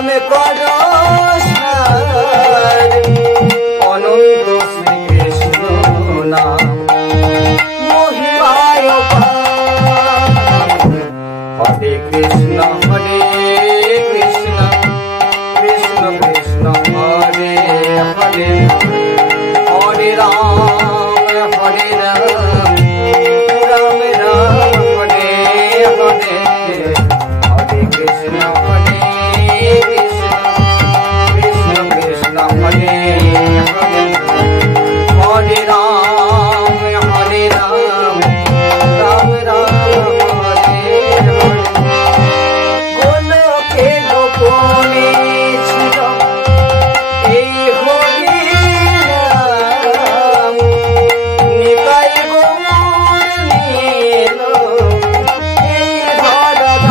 নামে করো অনন্ত শ্রীকৃষ্ণ নাম মহিমায় হরে কৃষ্ণ কৃষ্ণ কৃষ্ণ কৃষ্ণ হরে হরে হরে রাম রাম রাম হরে হরে হরে কৃষ্ণ কৃষ্ণ কৃষ্ণ কৃষ্ণ হরে হরে হরে রাম রাম রাম হরে হরে গোলকে গোপনে ছিল এই হরি নাম নিতাই গৌর নীল এই ধরাধাম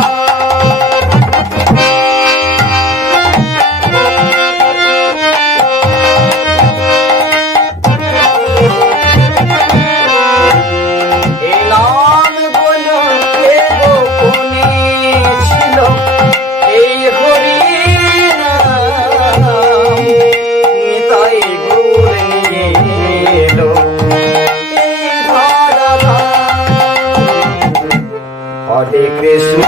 এই নাম গোলকে গোপনে ছিল এই হরি নাম নিতাই গৌর নীল এই ধরাধাম হরে কৃষ্ণ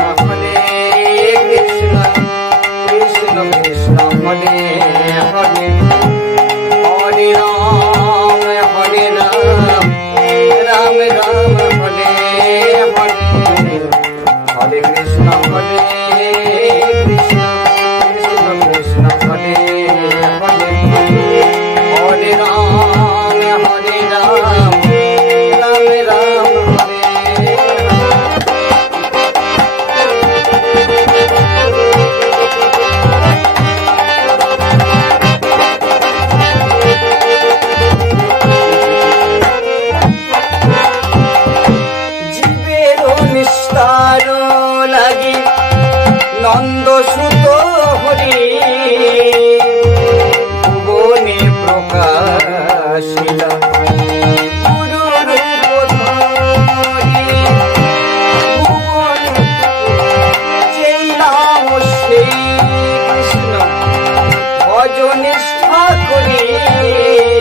কৃষ্ণ কৃষ্ণ হরে হরে হরে রাম রাম রাম হরে হরে হরে কৃষ্ণ কৃষ্ণ কৃষ্ণ কৃষ্ণ হরে হরে হরে রাম রাম রাম হরে জীবেরও নিস্তার লাগি নন্দ সুত হরি ভুবনে প্রকাশিলা গুরুরূপ ধরি ভুবন যেই নাম সেই কৃষ্ণ ভজ নিষ্ঠা করি